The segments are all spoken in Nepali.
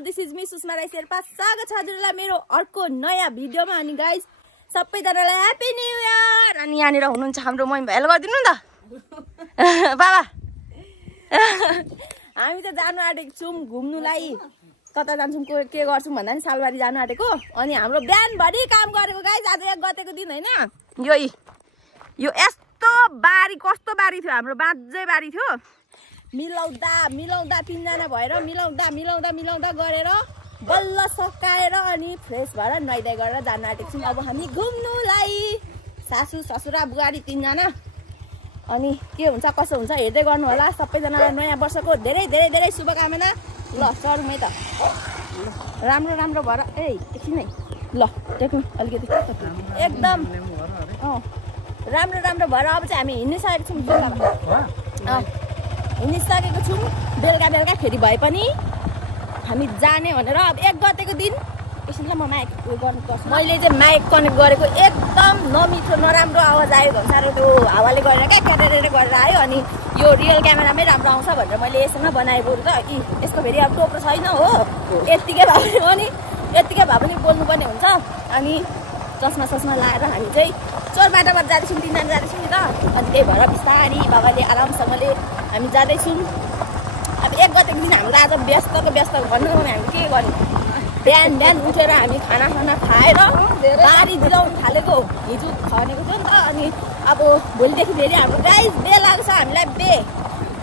This is me Sushma Rai Sherpa. स्वागत छ हजुरलाई मेरो अर्को नयाँ भिडियोमा। अनि गाइस सबैजनालाई ह्यापी न्यू इयर। अनि यहाँनिर हुनुहुन्छ हाम्रो मम्मी भाइले गरिदिनु नि त बाबा। हामी त जानु आँटेको छौँ घुम्नुलाई। कता जान्छौँ के गर्छौँ भन्दा नि सालबारी जानु आँटेको। अनि हाम्रो बिहानभरि काम गरेको गाइस। आज 1 गतेको दिन होइन। यो यस्तो बारी कस्तो बारी थियो, हाम्रो बाँझै बारी थियो। मिलाउँदा तीनजना भएर मिलाउँदा गरेर बल्ल सकाएर अनि फ्रेस भएर नुहाइधुवाइ गरेर जान आँटेको छौँ अब हामी घुम्नुलाई। सासू ससुरा बुहारी 3 जना। अनि के हुन्छ कसो हुन्छ हेर्दै गर्नु होला। सबैजनालाई नयाँ वर्षको धेरै धेरै धेरै शुभकामना। ल चढौँ है त। राम्रो भएर एकछिन है ल टेक्नु अलिकति एकदम राम्रो भएर अब चाहिँ हामी हिँडिसकेको छौँ। हिँडिसकेको छौँ। बेलुका फेरि भए पनि हामी जाने भनेर अब 1 गतेको दिन एकछिनलाई म माइक गर्नुपर्छ। मैले चाहिँ माइक कनेक्ट गरेको एकदम नमिठो नराम्रो आवाज आयो धन्सारो। त्यो हावाले गरेर क्या क्याटेर गरेर आयो। अनि यो रियल क्यामेरामै राम्रो आउँछ भनेर मैले यससँग बनाएँ बरु त। यसको फेरि अब टोप्रो छैन हो। यत्तिकै भए पनि बोल्नुपर्ने हुन्छ। अनि चस्मा लाएर हामी चाहिँ चोरबाटोबाट जाँदैछौँ। 3 जना जाँदैछौँ नि त। अनि त्यही भएर बिस्तारी बाबाले आरामसँगले हामी जाँदैछौँ। अब 1 गतेको दिन हाम्रो आज व्यस्त भन्नु भने हामी के गर्यौँ। बिहान उठेर हामी खाना खाएर बारी दिलाउनु थालेको। हिजो खनेको थियो नि त। अनि अब भोलिदेखि फेरि हाम्रो गाइस बे लाग्छ। हामीलाई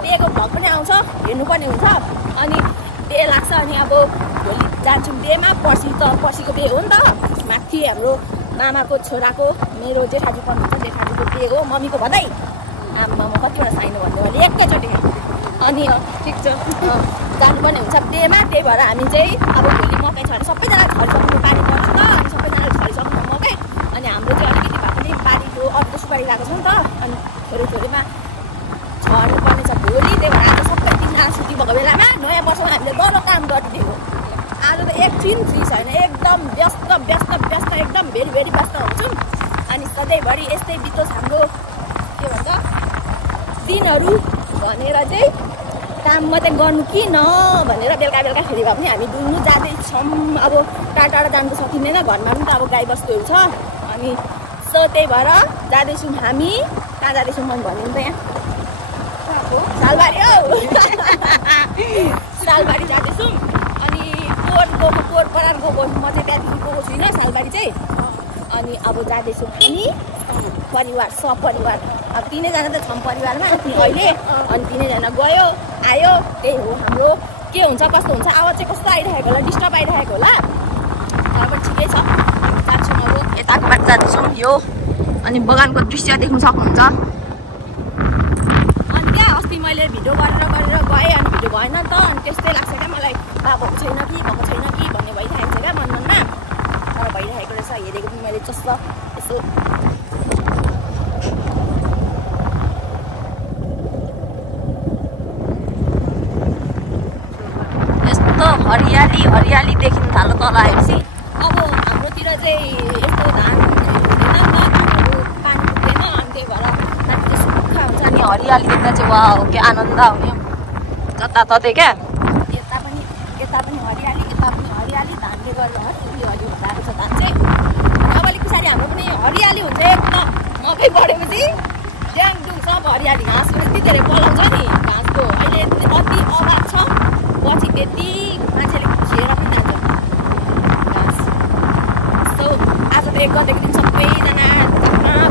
बेको भग पनि आउँछ, हेर्नुपर्ने हुन्छ। अनि बे लाग्छ। अनि अब भोलि जान्छौँ बेमा। पर्सिको बे हो नि त। माथि हाम्रो मामाको छोराको मेरो जेठाजी पर्नुहुन्छ। जेठाजीको बे हो। मम्मीको भदै आमामा कतिवटा साइनो भन्नु मैले एकैचोटि। अनि ठिक छ जानुपर्ने हुन्छ बेमा। त्यही भएर हामी चाहिँ अब भोलि मकै छरेर सबैजना छरिसक्नु पानी पर्छ नि त। अनि सबैजनाले छरिसक्नु मकै। अनि हाम्रो चाहिँ अलिकति भए पनि बारीको अर्को सुपारी लगाएको छ नि त। अनि थोरैमा छर्नुपर्ने छ भोलि। त्यही भएर आज सबै 3 जना छुट्टी भएको बेलामा नयाँ वर्षमा हामीले गरो काम गरिदिएको। आज त एकछिन फ्री छैन। एकदम व्यस्त एकदम भेरी व्यस्त हुन्छौँ। अनि सधैँभरि यस्तै बितोस् हाम्रो के भन्छ दिनहरू भनेर चाहिँ काम मात्रै गर्नु कि न भनेर बेलुका फेरि भए पनि हामी डुल्नु जाँदैछौँ। अब टाढा जानु त सकिँदैन। घरमा पनि त अब गाई बस्तुहरू छ। अनि त्यही भएर जाँदैछौँ हामी। कहाँ जाँदैछौँ मैले भनिदिनु त यहाँ सालबारी हो। सालबारी जाँदैछौँ। अनि पोहोर परार गएको म चाहिँ त्यहाँदेखि गएको छुइनँ सालबारी चाहिँ। अनि अब जाँदैछौँ हामी परिवार सपरिवार। अब 3 जना त छौँ परिवारमा अहिले। अनि 3 जना गयो आयो। त्यही हो हाम्रो के हुन्छ कस्तो हुन्छ। आवाज चाहिँ कस्तो आइरहेको होला, डिस्टर्ब आइरहेको होला। तर पनि ठिकै छ। जान्छौँ अब यताको बाटो जाँदैछौँ यो। अनि बगानको दृश्य देख्नु सक्नुहुन्छ। अनि क्या अस्ति मैले भिडियो गरेर गएँ। अनि भिडियो भएन नि त। अनि त्यस्तै लाग्छ क्या मलाई। भएको छैन कि भन्ने भइरहेको छ क्या मनमा। तर भइरहेको रहेछ। हेरेको पनि मैले जस्तो यसो हरियाली देखिन थाल्यो तल आएपछि। अब हाम्रोतिर चाहिँ यस्तो धान हुँदैन नि त। धानहरू पानी पुग्दैन। अनि त्यही भएर माथि सुक्खा हुन्छ। अनि हरियाली देख्दा चाहिँ वाह के आनन्द आउने जताततै क्या। यता पनि हरियाली धानले गर्दा हरियो हुँदाएको छ धान चाहिँ। अब अलिक पछाडि हाम्रो पनि हरियाली हुन्छ एकदम। मकै पढेपछि ड्याङडुङ सब हरियाली। घाँस यति धेरै पलाउँछ नि घाँसको अहिले अति अभाव छ। पछि त्यति मान्छेले खिएर पनि जान्छ घाँस। सो आज त 1 गतेको दिन सबैजना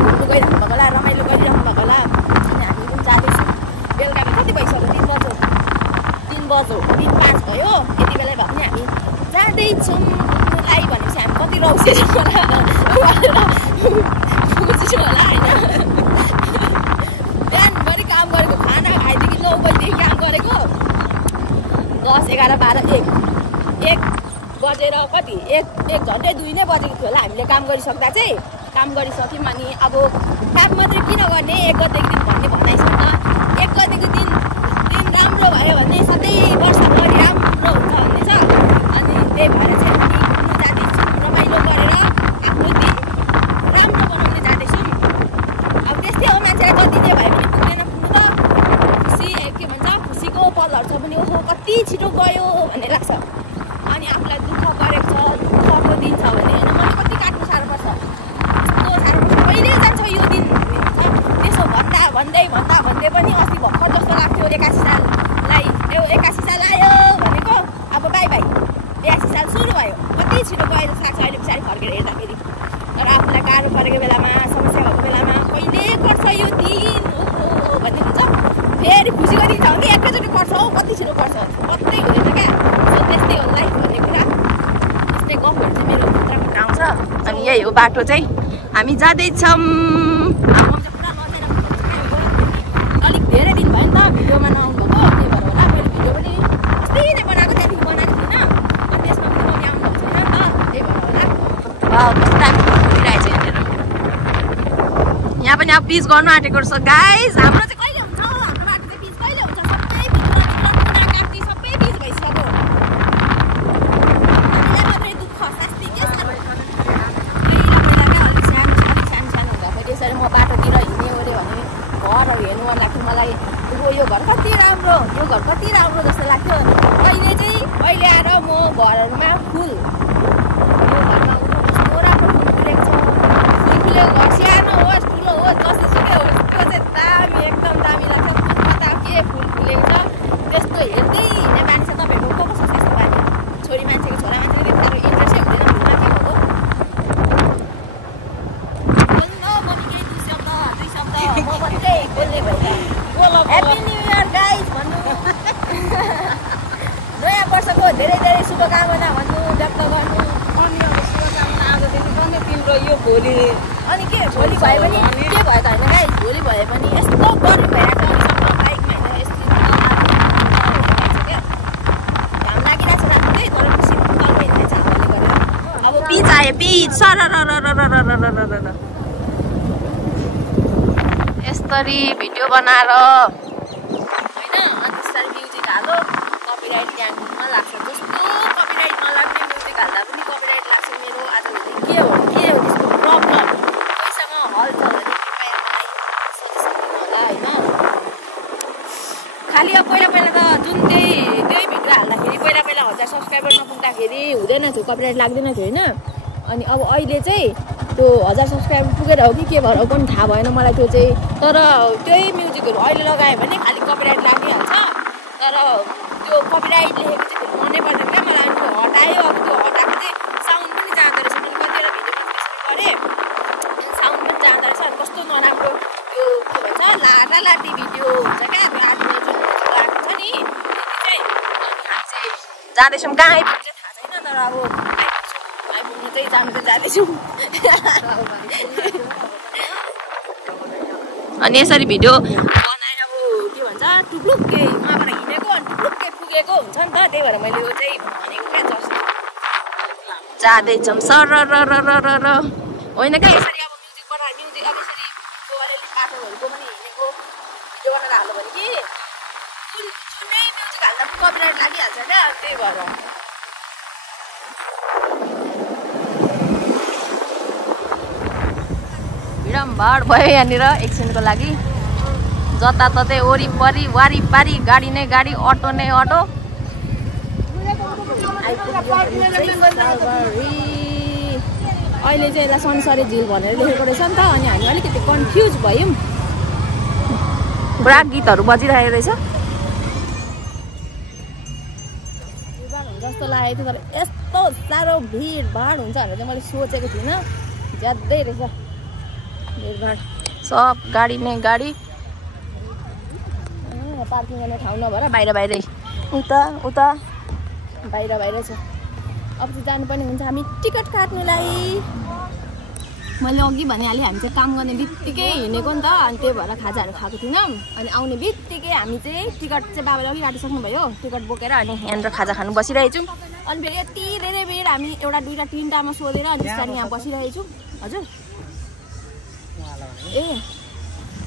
घुम्नु गइरहनु भएको होला, रमाइलो गरिरहनु भएको होला। अनि हामी पनि जाँदैछौँ। बेलुका कति भइसक्यो 3 बज्यो 3:05 भयो। यति बेला भए पनि हामी जाँदैछौँ घुम्नुलाई। भनेपछि हामी कति रौसिएर होला बुझ्छु होला होइन। बिहानभरि काम गरेको खाना खाएदेखि 9 बजीदेखि काम गरेको 10, 11, 12, 1 बजेर कति 1 घन्टा 2 नै बजेको थियो होला हामीले काम गरिसक्दा चाहिँ। काम गरिसक्यौँ। अनि अब काम मात्रै किन गर्ने 1 गतेको दिन भन्ने भनाइसक्छ। 1 गतेको दिन राम्रो भयो भने सधैँ वर्षभरि राम्रो हुन्छ भन्ने छ। अनि त्यही भएर चाहिँ हामी घुम्नु जाँदैछौँ। रमाइलो गरेर आफ्नो दिन राम्रो बनाउने जाँदैछौँ। अब त्यस्तै हो मान्छेलाई जति जे भए पनि पुग्दैन पुग्नु त। खुसी के भन्छ खुसीको पलहरू छ भने ओहो कति छिटो गयो भन्ने लाग्छ। अनि 82 साल सुरु भयो। कति छिटो गयो जस्तो लाग्छ अहिले पछाडि फर्केर हेर्दाखेरि। तर आफूलाई गाह्रो परेको बेलामा समस्या भएको बेलामा कहिले कट्छ यो दिन भन्ने हुन्छ। फेरि खुसी गरिन्छ कि एकैचोटि कट्छ हौ कति छिटो कट्छ कतै हुँदैन क्या। सो त्यस्तै हो लाइफ भन्ने कुरा। त्यस्तै गफहरू चाहिँ मेरो भित्रबाट आउँछ। अनि यही हो बाटो चाहिँ हामी जाँदैछौँ। अलिक धेरै दिन भयो नि त भिडियोमा नआउनु भएको त्यही भएर होला। मैले भिडियो पनि अस्ति नै बनाएको त्यहाँदेखि बनाएको थिइनँ। अनि त्यसमा पनि मम्मी आउनु भएको छैन नि त त्यही भएर होला। कस्तो दामी फुलिरहेछ यहाँनिर। यहाँ पनि अब पिच गर्नु आँटेको रहेछ गाइस। हाम्रो चाहिँ कहिले हुन्छ हाम्रो बाटो चाहिँ पिच कहिले हुन्छ। सबै काट्टी सबै पिच भइसक्यो। हामीलाई मात्रै दुःख शास्ति के साह्रो। पहिला क्या अलिक सानो हुँदा पनि यसरी म बाटोतिर हिँड्ने ओऱ्यो भने घरहरू हेर्नु मन लाग्थ्यो मलाई। यो घर कति राम्रो यो घर कति राम्रो जस्तो लाग्थ्यो। अहिले आएर म घरहरूमा फुल यो घरमा कस्तो राम्रो फुल फुलेको छ। फुल फुलेको घर सानो होस् ठुलो होस् जस्तोसुकै होस् त्यो चाहिँ दामी एकदम दामी लाग्छ। कता के फुल फुलेको छ त्यस्तो हेर्दै हिँड्ने मान्छे तपाईँहरूको को कस्तो छ यस्तो बानी। छोरी मान्छेको छोरा मान्छेको त्यति इन्ट्रेस्टै हुँदैन फुलमा के भएको। दुई शब्द म मात्रै बोल्ने भयो। ह्याप्पी न्यु इयर गाइस भन्नु। नयाँ वर्षको धेरै धेरै शुभकामना भन्नु व्यक्त गर्नु। अनि अब शुभकामना आजदेखि पनि तिम्रो यो भोलि अनि के भोलि भयो भने के भयो त होइन गाइस भोलि भयो भने यस्तो गर्मी भइरहेको छ। अहिलेसम्म बाइकमा होइन यस्तो क्या घाम लागिरहेको छ राति तर खुसी तलमा हिँड्दैछ हावाले गरेर। अब पिच आयो पिच सर यसरी भिडियो बनाएर होइन अनि त्यसरी म्युजिक हालो कपिराइट ल्यान्डमा लाग्छ। जस्तो कपिराइट नलाग्ने म्युजिक हाल्दा पनि कपिराइट लाग्छ मेरो। आजभोलि के हो त्यस्तो प्रब्लम पैसामा हल छ भने कृपया मलाई सजेसन दिनु होला होइन। खालि अब पहिला त जुन त्यही भिडियो हाल्दाखेरि पहिला 1000 सब्सक्राइबर नपुग्दाखेरि हुँदैन थियो कपिराइट लाग्दैन थियो होइन। अनि अब अहिले चाहिँ त्यो 1000 सब्सक्राइबर पुगेर हो कि के भएर हो पनि थाहा भएन मलाई त्यो चाहिँ। तर त्यही म्युजिकहरू अहिले लगायो भने खालि कपिराइट लागिहाल्छ। तर त्यो कपिराइट लेखेको चाहिँ फेरि मनै पर्दैन क्या मलाई। अनि त्यो हटायो अब त्यो हटाएको चाहिँ साउन्ड पनि जाँदो रहेछ। मैले कतिवटा भिडियो पनि त्यसरी गरेँ साउन्ड पनि जाँदो रहेछ। कस्तो नराम्रो त्यो के भन्छ लाटालाटी भिडियो हुन्छ क्या त्यो आर्टिकल जुन लगाएको छ नि त्यति चाहिँ जाँदैछौँ। कहाँ आइपुग्छ थाहा छैन तर अब आइपुग्नु चाहिँ जानु चाहिँ जाँदैछौँ। अनि यसरी भिडियो बनाएर अब के भन्छ टुप्लुक्कै उहाँबाट हिँडेको अनि टुप्लुक्कै पुगेको हुन्छ नि त त्यही भएर मैले यो चाहिँ भनेको क्या जस्तो जाँदैछौँ सर होइन क्या। यसरी अब म्युजिक बनाएर म्युजिक अब यसरी अलिअलि बाटोहरूको पनि हिँडेको भिडियो बनाएर हाल्यो भने कि जुनै म्युजिक हाल्दा पनि कपिराइट लागिहाल्छ क्या त्यही भएर। भिडम्भर भयो यहाँनिर एकछिनको लागि। जताततै वरिपरि वारिपारि गाडी नै गाडी अटो नै अटो। अहिले चाहिँ यसलाई संसारी झिल भनेर लेखेको रहेछ नि त। अनि हामी अलिकति कन्फ्युज भयौँ। ब्राक गीतहरू बजिरहेको रहेछ जस्तो लागेको थियो। तर यस्तो साह्रो भिडभाड हुन्छ भनेर चाहिँ मैले सोचेको थिइनँ। ज्यादै रहेछ भिडभाड सब गाडी नै गाडी। पार्किङ गर्ने ठाउँ नभएर बाहिरै उता बाहिरै छ। अब चाहिँ जानुपर्ने हुन्छ हामी टिकट काट्नुलाई। मैले अघि भनिहालेँ हामी चाहिँ काम गर्ने बित्तिकै हिँडेको नि त। अनि त्यही भएर खाजाहरू खाएको थिइनँ। अनि आउने बित्तिकै हामी चाहिँ टिकट चाहिँ बाबाले अघि काटिसक्नुभयो। टिकट बोकेर अनि यहाँनिर खाजा खानु बसिरहेको छौँ। अनि फेरि यति धेरै बेर हामी एउटा दुईवटा तिनवटामा सोधेर अनि त्यसरी यहाँ बसिरहेको छौँ। हजुर ए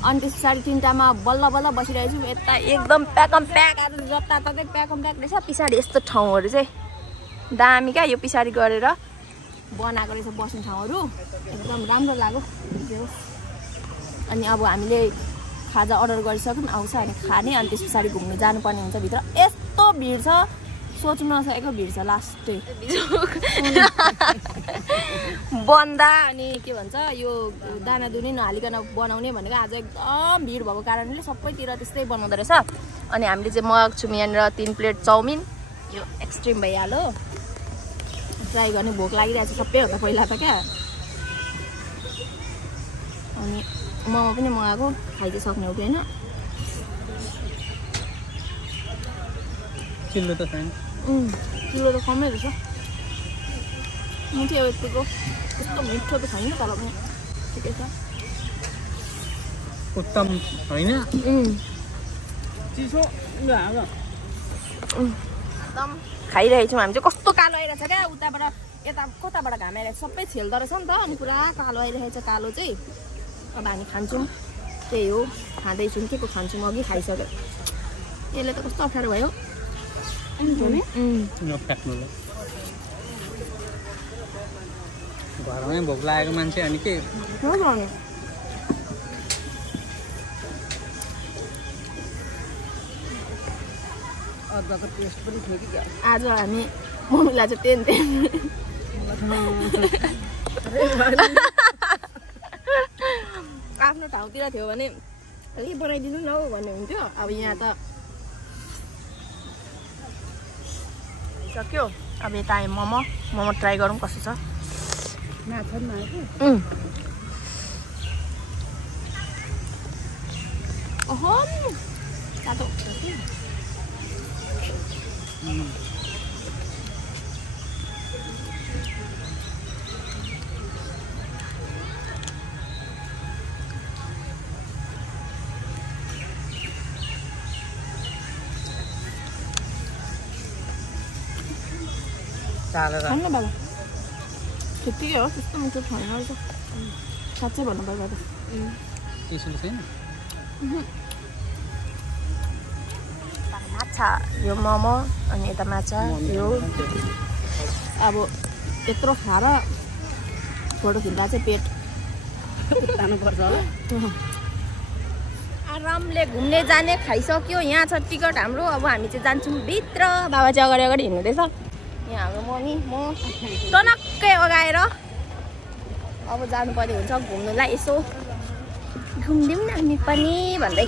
अनि त्यस पछाडि तिनवटामा बल्ल बसिरहेको छौँ। यता एकदम प्याकम प्याक जताततै प्याकम प्याक रहेछ। पछाडि यस्तो ठाउँहरू चाहिँ दामी क्या। यो पछाडि गरेर बनाएको रहेछ बस्ने ठाउँहरू एकदम राम्रो लाग्यो। अनि अब हामीले खाजा अर्डर गरिसक्यौँ आउँछ अनि खाने अनि त्यस पछाडि घुम्नु जानुपर्ने हुन्छ भित्र। यस्तो भिड छ सोच्नु नसकेको भिड छ लास्टै बन्दा। अनि के भन्छ यो दाना दुनी नहालिकन बनाउने भनेको आज एकदम भिड भएको कारणले सबैतिर त्यस्तै बनाउँदो रहेछ। अनि हामीले चाहिँ मगाएको छौँ यहाँनिर 3 प्लेट चाउमिन। यो एक्सट्रिम भइहाल्यो ट्राई गर्ने भोक लागिरहेको छ सबैभन्दा पहिला त क्या अनि मोमो पनि मगाएको खाइदिइ सक्ने हो कि होइन चिल्लो त छैन किलो त कमै रहेछ मिठो यतिको त्यस्तो मिठो त छैन तर पनि ठिकै छ उत्तम होइन चिसो एकदम खाइरहेछौँ हामी चाहिँ कस्तो कालो आइरहेछ क्या उताबाट यता कताबाट घाम आइरहेछ सबै छेल्दो रहेछ नि त अनि पुरा कालो आइरहेछ कालो चाहिँ अब हामी खान्छौँ त्यही हो खाँदैछौँ के को खान्छौँ अघि खाइसक्यो यसले त कस्तो अप्ठ्यारो भयो घरमै भोक लागेको मान्छे अनि के अदुवाको टेस्ट पनि थियो कि क्या आज हामी मम्मीलाई चाहिँ टेन आफ्नो ठाउँतिर थियो भने अलिक बनाइदिनु न हौ भन्ने हुन्थ्यो अब यहाँ त सक्यो अब यता आयो मोमो ट्राई गरौँ कस्तो छ माछा पनि आएको ओहो तातो खानु बाबा त्यत्तिकै हो त्यस्तो मिठो छैन रहेछ साँच्चै भन्नुपर्दा त त्यसले छैन माछा यो मोमो अनि यता माछा यो अब यत्रो खाएर फोटो खिच्दा चाहिँ पेट जानुपर्छ होला आरामले घुम्ने जाने खाइसक्यो यहाँ छ टिकट हाम्रो अब हामी चाहिँ जान्छौँ भित्र बाबा चाहिँ अगाडि अगाडि हिँड्नुहुँदैछ यहाँ हाम्रो मम्मी म टनक्कै अगाएर अब जानु पर्ने हुन्छ घुम्नुलाई यसो घुम्दिउँ न हामी पनि भन्दै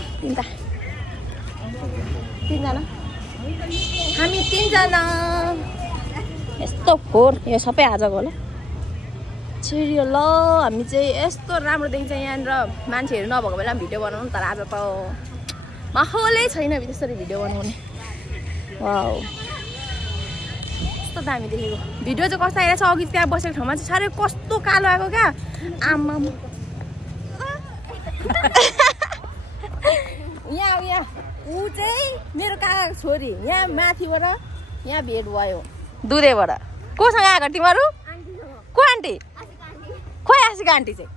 तिनजना हामी तिनजना यस्तो फोहोर यो सबै आजको होला छिरियो ल हामी चाहिँ यस्तो राम्रो देखिन्छ यहाँनिर मान्छेहरू नभएको बेला भिडियो बनाउनु तर आज त माहौलै छैन त्यसरी भिडियो बनाउने वाउ कस्तो दामी देखेको भिडियो चाहिँ कस्तो आइरहेको छ अघि त्यहाँ बसेको ठाउँमा चाहिँ साह्रै कस्तो कालो आएको क्या आमा यहाँ ऊ चाहिँ मेरो काकाको छोरी यहाँ माथिबाट यहाँ भेट भयो दुधेबाट कोसँग आएको तिमीहरू को आन्टी खोइ आशीको आन्टी चाहिँ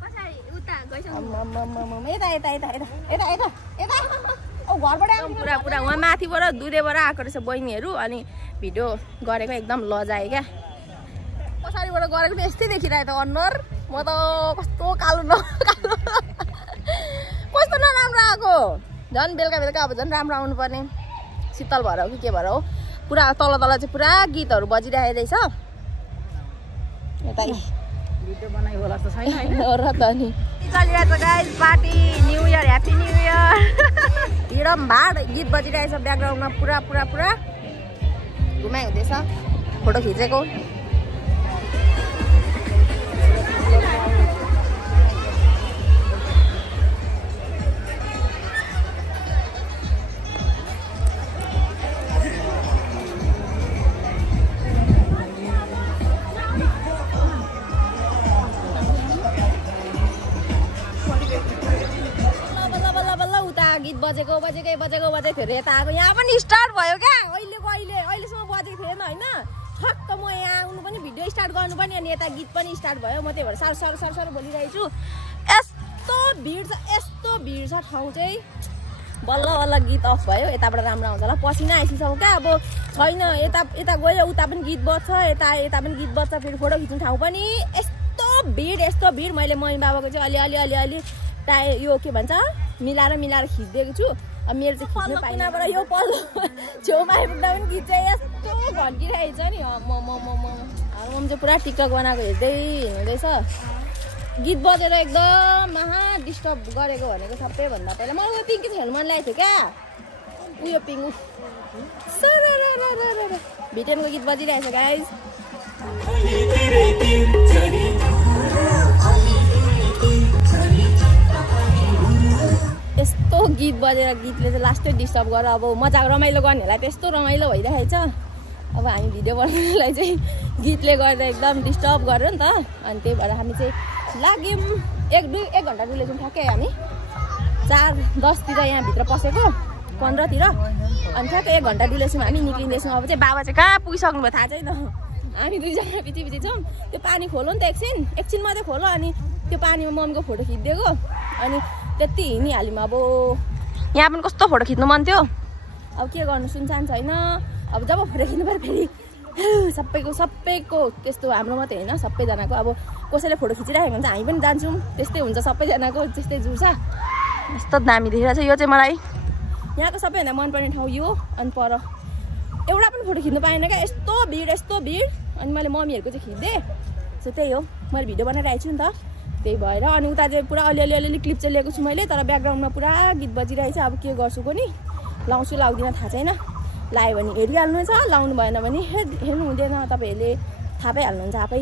घरबाट पुरा पुरा उहाँ माथिबाट दुधेबाट आएको रहेछ बहिनीहरू अनि भिडियो गरेको एकदम लजाएँ क्या पछाडिबाट गरेको पनि यस्तै देखिरहेको त अनुहार म त कस्तो कालो कस्तो नराम्रो आएको झन् बेलुका बेलुका अब झन् राम्रो आउनु पर्ने शीतल भएर हो कि के भएर हो पुरा तल चाहिँ पुरा गीतहरू बजिरहेको रहेछ यता भिडियो बनाइ होला त छैन हैन र त नि चलिरहेछ guys party new year happy new year हिडम भाड गीत बजिरहेछ ब्याकग्राउन्डमा पुरा पुरा पुरा घुमाइ हुँदैछ फोटो खिचेको बजेको थियो यता आएको यहाँ पनि स्टार्ट भयो क्या अहिलेसम्म बजेको थिएन होइन ठक्क म यहाँ आउनु पनि भिडियो स्टार्ट गर्नु पनि अनि यता गीत पनि स्टार्ट भयो म त्यही भएर सर बोलिरहेको छु यस्तो भिड छ ठाउँ चाहिँ बल्ल बल्ल गीत अफ भयो यताबाट राम्रो आउँछ होला पसिना आइसक्यो क्या अब छैन यता गयो उता पनि गीत बज्छ यता पनि गीत बज्छ फेरि फोटो खिच्ने ठाउँ पनि यस्तो भिड मैले मम्मी बाबाको चाहिँ अलि यो के भन्छ मिलाएर खिचिदिएको छु अब मेरो चाहिँ खिच्नु पाइनबाट यो पल्लो छेउमा आइपुग्दा पनि गीत चाहिँ यस्तो घन्किरहेको छ नि मम चाहिँ पुरा टिकटक बनाएको हेर्दै हिँड्दैछ गीत बजेर एकदम महा डिस्टर्ब गरेको भनेको सबैभन्दा पहिला मलाई पिङ्की खेल्नु मन लागेको थियो क्या उयो पिङ्क भिटेनको गीत बजिरहेछ गाइज यस्तो गीत बजेर गीतले चाहिँ लास्टै डिस्टर्ब गरेर अब मजाक रमाइलो गर्नेहरूलाई त्यस्तो रमाइलो भइरहेको छ। अब हामी भिडियो बनाउनलाई चाहिँ गीतले गर्दा एकदम डिस्टर्ब गर्यो नि त। अनि त्यही भएर हामी चाहिँ लाग्यौँ 1 घन्टा डुलेछौँ ठ्याक्कै हामी 4:10 यहाँभित्र पसेको 15 अनि ठ्याक्कै 1 घन्टा डुलेछौँ हामी निक्लिँदैछौँ। अब चाहिँ बाबा चाहिँ कहाँ पुगिसक्नु भयो थाहा छैन। हामी दुईजना पछि छौँ। त्यो पानी खोलो नि त एकछिन मात्रै खोलो। अनि त्यो पानीमा मम्मीको फोटो खिचिदिएको अनि त्यति हिँडिहाल्यौँ। अब यहाँ पनि कस्तो फोटो खिच्नु मन थियो। अब के गर्नु सुनसान छैन। अब जब फोटो खिच्नु पऱ्यो फेरि सबैको त्यस्तो हाम्रो मात्रै होइन सबैजनाको। अब कसैले फोटो खिचिराखेको हुन्छ हामी पनि जान्छौँ त्यस्तै हुन्छ सबैजनाको त्यस्तै जुर्छ। यस्तो दामी देखिरहेको छ यो चाहिँ मलाई यहाँको सबैभन्दा मनपर्ने ठाउँ यो। अनि पर एउटा पनि फोटो खिच्नु पाएन क्या यस्तो भिड। अनि मैले मम्मीहरूको चाहिँ खिच्देँ। सो त्यही हो मैले भिडियो बनाइरहेको छु नि त त्यही भएर। अनि उता चाहिँ पुरा अलिअलि क्लिप चाहिँ लिएको छु मैले तर ब्याकग्राउन्डमा पुरा गीत बजिरहेछ। अब के गर्छु पनि लाउँछु लाउँदिनँ थाहा छैन। लायो भने हेरिहाल्नु छ लाउनु भएन भने हेर्नु हुँदैन तपाईँहरूले थाहा पाइहाल्नुहुन्छ आफै।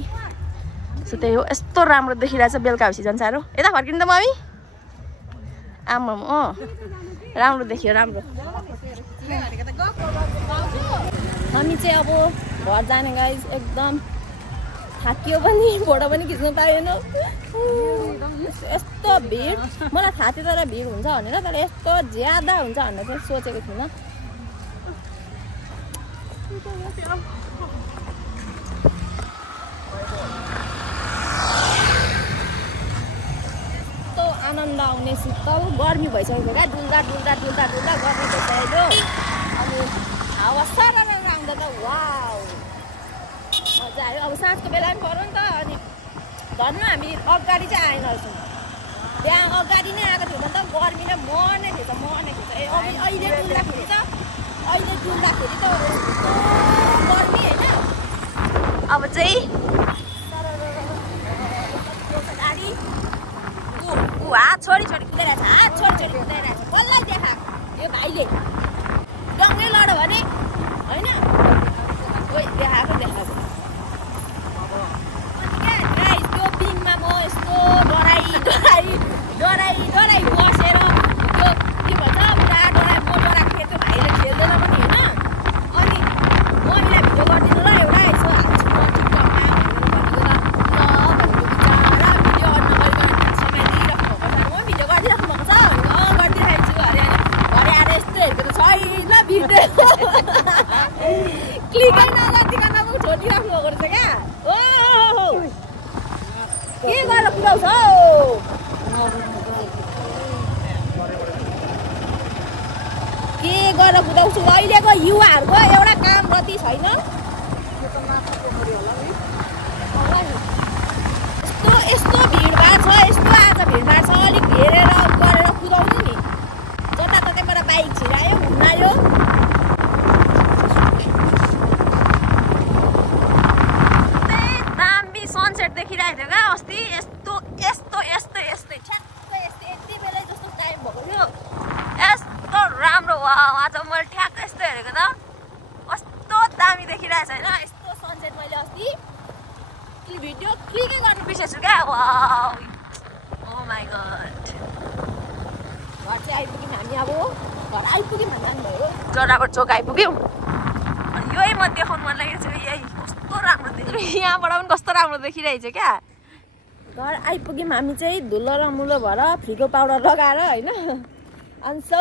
सो त्यही हो यस्तो राम्रो देखिरहेछ बेलुका भएपछि झन् साह्रो। यता फर्किनु त मम्मी आम्मा राम्रो देखियो राम्रो। हामी चाहिँ अब घर जाने गाइस एकदम थाकियो पनि फोटो पनि खिच्नु पाएन। यस्तो भिड मलाई थाहा थियो तर भिड हुन्छ भनेर तर यस्तो ज्यादा हुन्छ भनेर चाहिँ सोचेको थिइनँ। यस्तो आनन्द आउने शीतल गर्मी भइसकेको क्या डुल्दा गर्मी भइसक्यो। अनि हावा साह्रै आउँदा त वाउ मजा आयो। अब साँझको बेला पनि पऱ्यो नि त। अनि धन्न हामी अगाडि चाहिँ आएन रहेछौँ त्यहाँ अगाडि नै आएको थियो भने त गर्मीले मर्ने थिएछ। अहिले डुल्दाखेरि त गर्मी होइन। अब चाहिँ गाडी हात छोडी कुदाइरहेछ कसलाई देखा यो भाइले डङ्गै लड्यो भने होइन कोही देखाएको अनि क्या गाइस त्यो पिङमा म यस्तो डराइ बसेर त्यो के भन्छ पुरा डराएको थिएँ। त्यो भाइले खेल्दैन पनि होइन। अनि मम्मीलाई भिडियो गरिदिनु ल एउटा यसो हाल्छु म टिकटकमा भिडियो अन नगरिकन समय दिइराख्नु भएको छ। म भिडियो गरिदिइराख्नु भएको छ गरिदिइरहेको छु अरे। अनि घरे आएर यस्तो हेरेको त छैन भिडियो क्लिकै नगरिदिकन अब छोडिराख्नु भएको रहेछ क्या। ओ के गरेर कुदाउँछ के गरेर कुदाउँछु। अहिलेको युवाहरूको एउटा काम गति छैन। यस्तो भिडभाड छ यस्तो आज भिडभाड छ अलिक हेरेर गरेर कुदाउनु नि। जताततैबाट बाइक छिरायो घुमायो। दामी सनसेट देखिरहेको थियो क्या अस्ति यस्तै ठ्याक्कै यति बेलै जस्तो टाइम भएको थियो। यस्तो राम्रो आज मैले ठ्याक्क यस्तो हेरेको त कस्तो दामी देखिरहेको छ होइन। यस्तो सनसेट मैले अस्ति भिडियो क्लिकै गर्नु बिर्सेछु क्या। ओ माई गड घर चाहिँ आइपुग्यौँ हामी। अब घर आइपुग्यौँ भन्दा पनि भयो जराबाट चोक आइपुग्यौँ। अनि यही म देखाउनु मन लागेको छ यही कस्तो राम्रो यहाँबाट पनि कस्तो राम्रो देखिरहेछ क्या। घर आइपुग्यौँ हामी चाहिँ धुलो र मुलो भएर फ्रीको पाउडर लगाएर होइन। अनि सो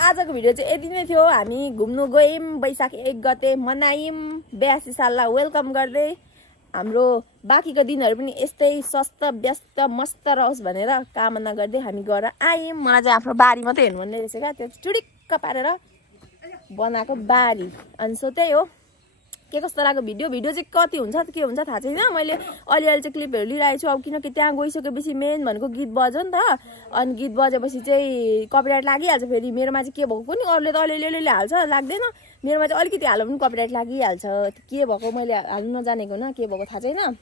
आजको भिडियो चाहिँ यति नै थियो। हामी घुम्नु गयौँ वैशाख 1 गते मनायौँ 82 साललाई वेलकम गर्दै। हाम्रो बाँकीको दिनहरू पनि यस्तै स्वस्थ व्यस्त मस्त रहोस् भनेर कामना गर्दै हामी गएर आयौँ। मलाई चाहिँ आफ्नो बारी मात्रै हेर्नु मन रहेछ क्या त्यो चुडिक्क पारेर बनाएको बारी। अनि सो त्यही हो के कस्तो लाग्यो भिडियो चाहिँ कति हुन्छ के हुन्छ थाहा छैन। मैले अलिअलि चाहिँ क्लिपहरू लिइरहेको छु। अब किनकि त्यहाँ गइसकेपछि मेन भनेको गीत बज्यो नि त। अनि गीत बजेपछि चाहिँ कपिराइट लागिहाल्छ। फेरि मेरोमा चाहिँ के भएको कुनै अरूले त अलिअलि हाल्छ लाग्दैन। मेरोमा चाहिँ अलिकति हाल्यो भने कपिराइट लागिहाल्छ। के भएको मैले हाल्नु नजानेको न के भएको थाहा छैन।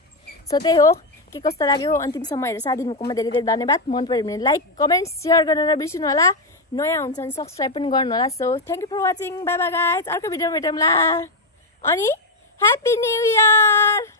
सो त्यही हो के कस्तो लाग्यो अन्तिमसम्म हेरेर साथ दिनुकोमा धेरै धेरै धन्यवाद। मन पऱ्यो भने लाइक कमेन्ट सेयर गर्न नबिर्सिनु होला। नयाँ हुन्छ भने सब्सक्राइब पनि गर्नु होला। So thank you for watching bye bye guys. अर्को भिडियोमा भेटौँला। अनि ह्याप्पी न्यू इयर।